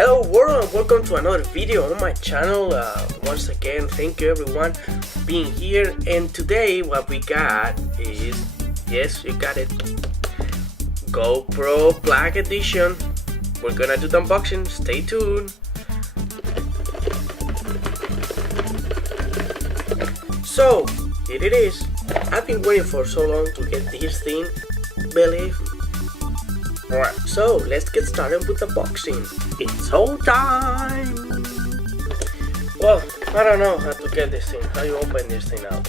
Hello world and welcome to another video on my channel. Once again, thank you everyone for being here, and today what we got is, yes, you got it, GoPro Black Edition. We're gonna do the unboxing, stay tuned. So, here it is. I've been waiting for so long to get this thing, believe me. Alright, so let's get started with the boxing. It's all time! Well, I don't know how to get this thing, how you open this thing out.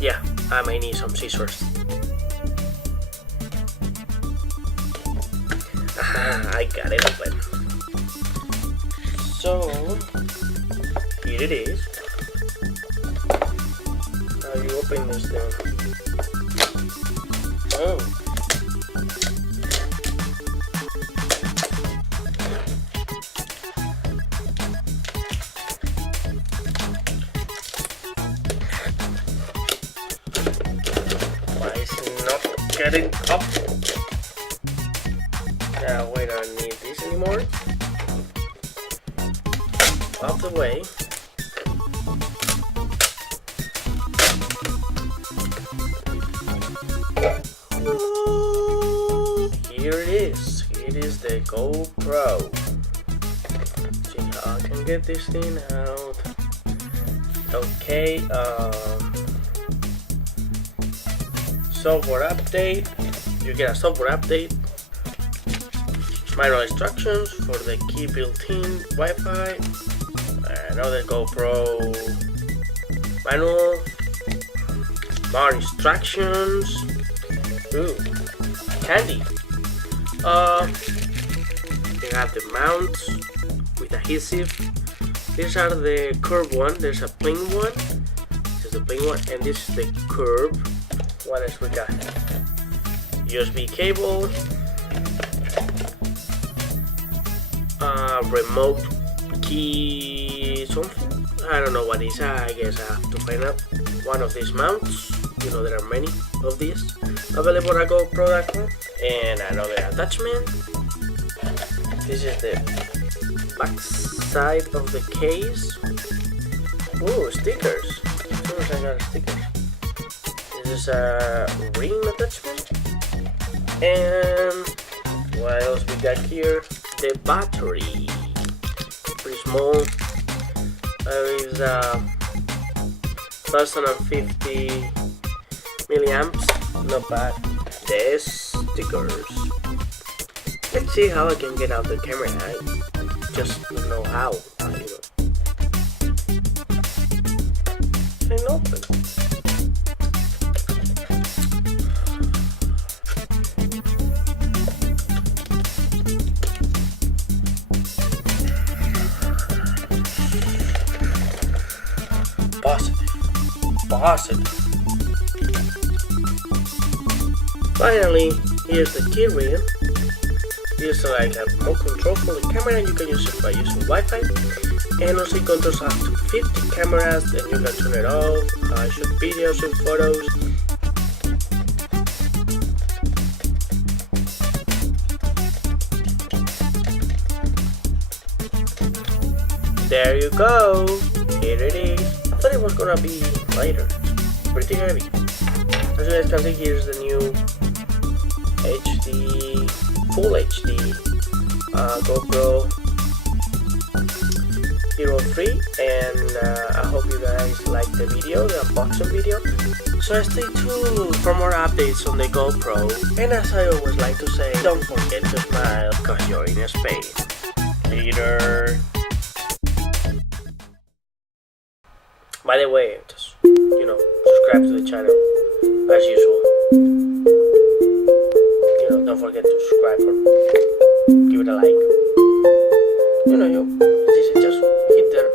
Yeah, I may need some scissors. Aha, I got it open. So, here it is. How you open this thing? Oh. Why is it not getting up? Wait, I don't need this anymore. Out the way. Here it is. It is the GoPro. See how I can get this thing out. Okay. Software update. You get a software update. Manual instructions for the key built-in Wi-Fi. Another GoPro manual, more instructions. Ooh, candy. You have the mounts with adhesive. These are the curved one. There's a plain one. This is the plain one, and this is the curved. What else we got? USB cable. Remote key something. I don't know what it is. I guess I have to find out. One of these mounts. You know there are many of these available at GoPro.com. And another attachment. This is the back side of the case. Ooh, stickers. As soon as I got stickers. This is a ring attachment. And what else we got here? The battery. Pretty small. There is 1050 milliamps. Not bad. The stickers. Let's see how I can get out the camera. I just don't know how. It's open. Positive. Finally, here's the key ring. Here's like a remote control for the camera. You can use it by using Wi-Fi, and also it controls up to 50 cameras, and you can turn it off, shoot videos, shoot photos. There you go. Here it is. I thought it was gonna be lighter. Pretty heavy. As you guys can see, here's the new HD, full HD GoPro Hero 3, and I hope you guys like the video, the unboxing video. So stay tuned for more updates on the GoPro. And as I always like to say, don't forget to smile because you're in Spain. Later. By the way, just, subscribe to the channel as usual. Don't forget to subscribe or give it a like. Just hit there.